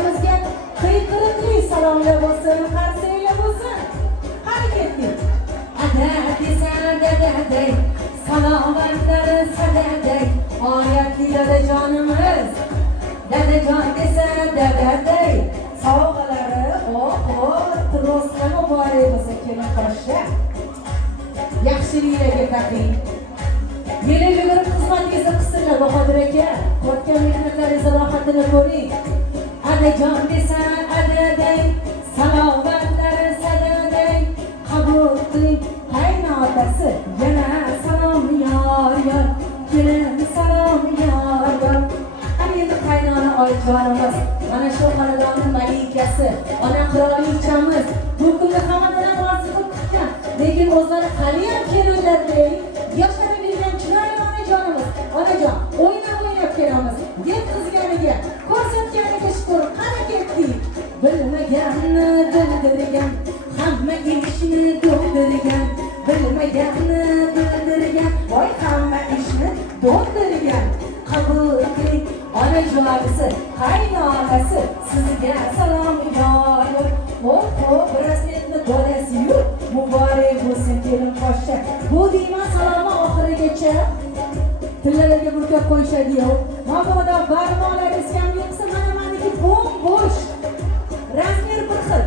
onajonimizga qiyqiriqli salomlar bo'lsin, qarsanglar bo'lsin. Qani ketdik. Ada desa dadaday, salomatlari sadaday, oyatli dadajonimiz. Dadajon desa dadaday, sovg'alari turosga muborak bo'lsin kelin qo'shlar. Yaxshiliklarga taqing. Yelib yugurib xizmatingizni qilsinlar Bahodir aka. O'tgan mehnatlaringizni rohatini ko'ring. Adajon desa adaday, salomatlari sadaday, qabul qiling qaynotasi. Yana salom yor yor, kelin salom yor yor. Endi qaynona oyijonimiz, mana shu xonadonning malikasi, ona qirolichamiz. Bu kunda hammadan rozi bo'lib kutgan, lekin o'zlari hali ham kelinlardek yosharib yurgan chiroyli onajonimiz. Onajon, o'ynab kelamiz. Deb qizganiga, ko'rsatganiga shukr, qani ketdik. Bilmaganni bildirgan, hamma ishni to'ldirgan. Bilmaganni bildirgan, voy hamma ishni to'ldirgan. Qabul qiling onajonisi, qaynonasi, sizga salom yor. Braslentni bolasi-yu, muborak bo'lsin kelin qo'shcha. Bu deyman salomni oxirigacha tillalarga burkab qo'yishadi-yu. Mabodo barmoqlaringiz ham yo'qsa, mana meniki bo'sh. Razmer bir xil.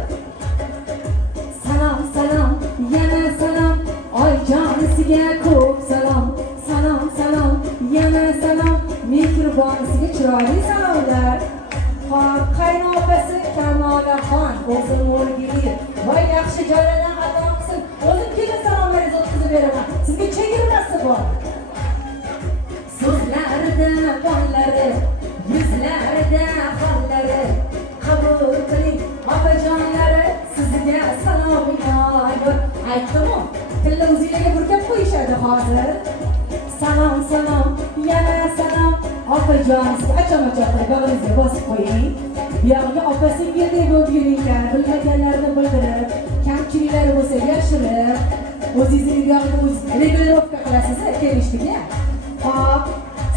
Salom, salom, yana salom, oyijonisiga ko'p salom. Salom, salom, yana salom, mehribonisiga chiroyli salomlar. Qaynopasi Kamolaxon o'zim o'rgili va yaxshi joylardan ato qilsin. O'zim kelin salomlaringizni o'tkazib beraman. Sizga chegirmasi bor. So'zlarida qo'llari, yuzlarida qo'llari, qabul qiling opajonlari, sizga salom yor. Aytdim-ku, tilla o'zingizga burkab qo'yishadi hozir. Salom, salom, yana salom. Opajonisiga achamachoq qilib bag'ringizga bosib qo'ying. Buyog'iga opasi yerdek bo'lib yuringlar, bilmaganlarini bildirib, kamchiliklari bo'lsa yashirib, o'zingizni buyog'iga o'z regulirovka qilasiz, kelishdiga. Hop,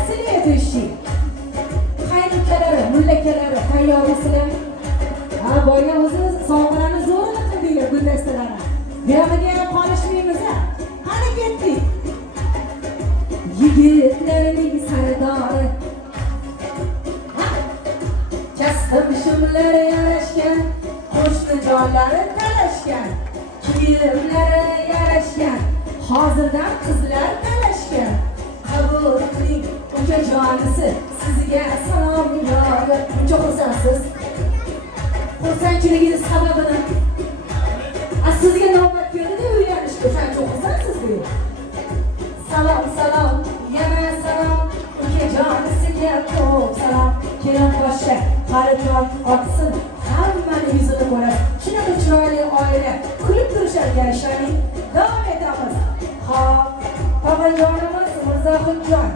svet eshik. Qaynukalari, mullakalari tayyor bo'lsinlar. Ha, boyga o'zi sovg'alarni zo'rg'a qildinglar guldastalari. Buyog'iga ham qolishmaymiz-a. Qani ketdik. Yigitlarning sardori, kasb shumlari yarashgan, qo'shni jonlari talashgan, kiyimlari yarashgan, hozirdan qizlar talashgan. Qabul qiling ukajonisi, sizga salom yor. Uncha xursandsiz. Xursandchiligingiz sababini sizga navbat keldi-da uylanishga, shuncha xursandsiz. Salom, salom, yana salom, ukajonisiga ko'p salom. Kelin qo'shcha, qarijon otsin, hammani yuzini ko'radi. Shunaqa chiroyli oila, kulib turishadigan ishlarni davom etamiz. Hop, papajonimiz Mirzohidjon.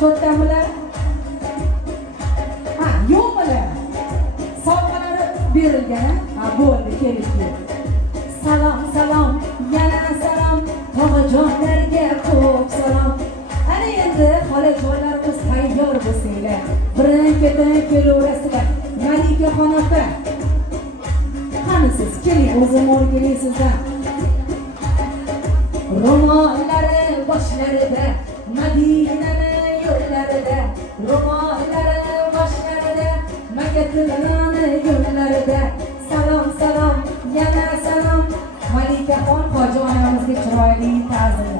Cho'tamilar? Ha, yo'qmilar. Sovg'alari berilgan, ha, bo'ldi, kelishdi. Salom, salom, yana salom, tog'ajonlarga ko'p salom. Ana endi xolajonlarimiz tayyor bo'lsanglar, birin-ketin kelaverasizlar. Malikaxon opa, qani siz keling, o'zim o'rgiling sizdan. Ro'mollari boshlarida, Madinani yo'llarida, ro'mollari boshlarida, Makkatilani yo'llarida. Salom, salom, yana salom. Malikaxon hoji onamizga chiroyli ta'zim.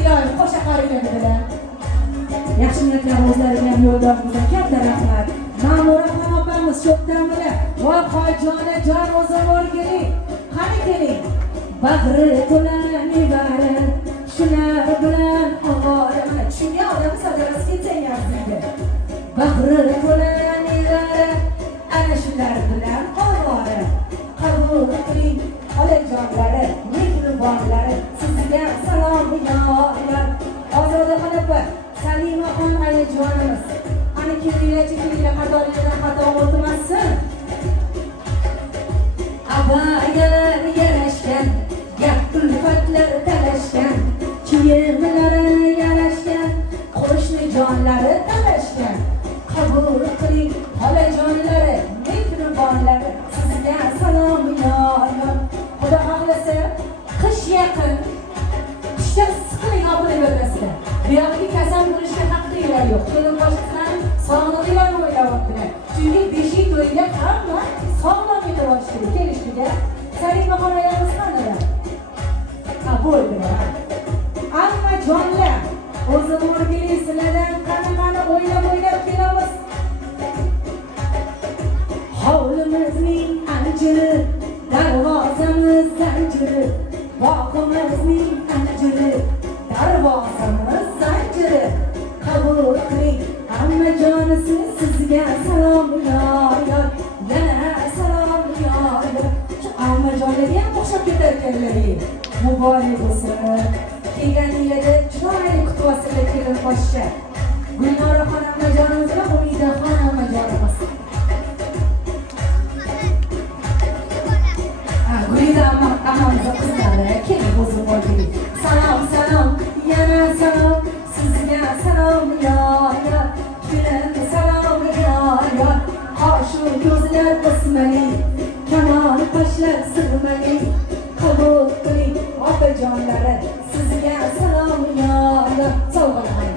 Ilohim qo'sha qaringlar dedilar. Yaxshi niyatlar o'zlariga ham yo'ldosh bo'lsa, katta rahmat. Ma'muraxon opamiz cho'tamilar. Voy hojonajon o'zim o'rgiling. Qani keling. Bag'ri to'la nevara, shular bilan ovora. Shunga odam sadoqasi ketsang yaxshiga. Bag'ri to'la nevara, ana shular bilan ovora. Qabul qiling olajonlari, mehribonlari, sizga salom yor. Ozodaxon opa, Salimaxon ayajonimiz. Ana kelinglar, qadoringizdan xato o'tmasin. Abayalar yarashgan, gap kulfatlar talashgan, kiyimlari yarashgan, qo'shni jonlari talashgan. Qabul bog'imizning anjiri, darvozamiz zanjiri. Qabul qiling hammajonisi, sizga salom yor yor, yana salom yor yor. Shu hammajonlarga ham o'xshab ketar ekanlar. Muborak bo'lsin. Kelganinglarda chiroyli kutib olsinlar kelin qo'shcha. Gulnora xonamjonimiz va Umida xonamjonimiz. Gulida amamizni qizlari, keling o'zim o'rgili. Salom salom, yana salom, sizga salom yor yor. Kelin salom yor yor. Qoshu ko'zlar o'smali, kamon qoshlar sig'mali. Qabul qiling opajonlari, sizga salom yor yor. Sovg'alar.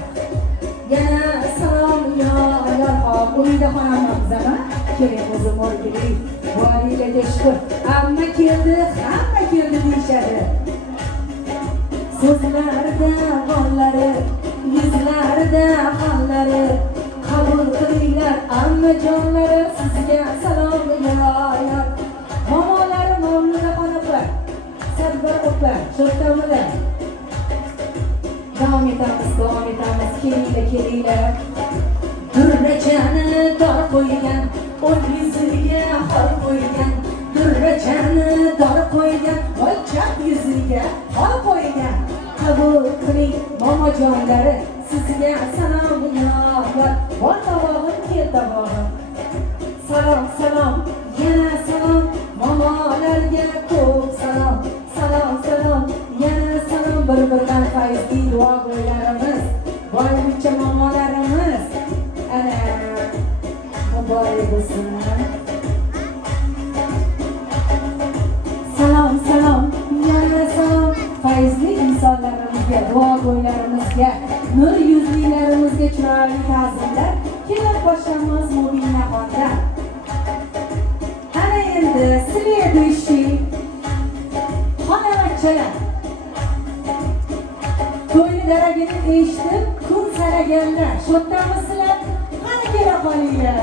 Yana salom yor yor. Umida xonamizdan keling o'zim o'rgili. Valiga shukur, hamma keldi deyishadi. So'zlarda g'onlari, yuzlarida xonlari. Qabul qilinglar hammajonlari, sizga salom yor yor. Momolari Mavluda xonalar, Sadbar opa, sho'rtamilar. Davom etamiz, kelinglar. Durrachani dor qo'ygan, o'z yuziga xol qo'ygan. Durrachani dor qo'ygan, voy chap yuziga xol qo'ygan. Qabul qiling momojonlari, sizga salom yor yor. Bor tovog'im, kel tovog'im. Salom salom, yana salom, momolarga ko'p salom. Salom salom, yana salom. Bir-biridan fayzli duogo'ylarimiz, boyvuchcha momolarimiz. Ana muborak bo'lsin. Salom salom, yana salom. Fayzli insonlarimizga, duogo'ylarimizga, nur yuzlilarimizga chiroyli ta'zimlar. Kelin boshamiz Mubinaxondan. Ana endi следующий xonavachchalar. To'yni daragini eshitib, kun saraganlar. Sho'rtamisizlar? Qani kela qolinglar.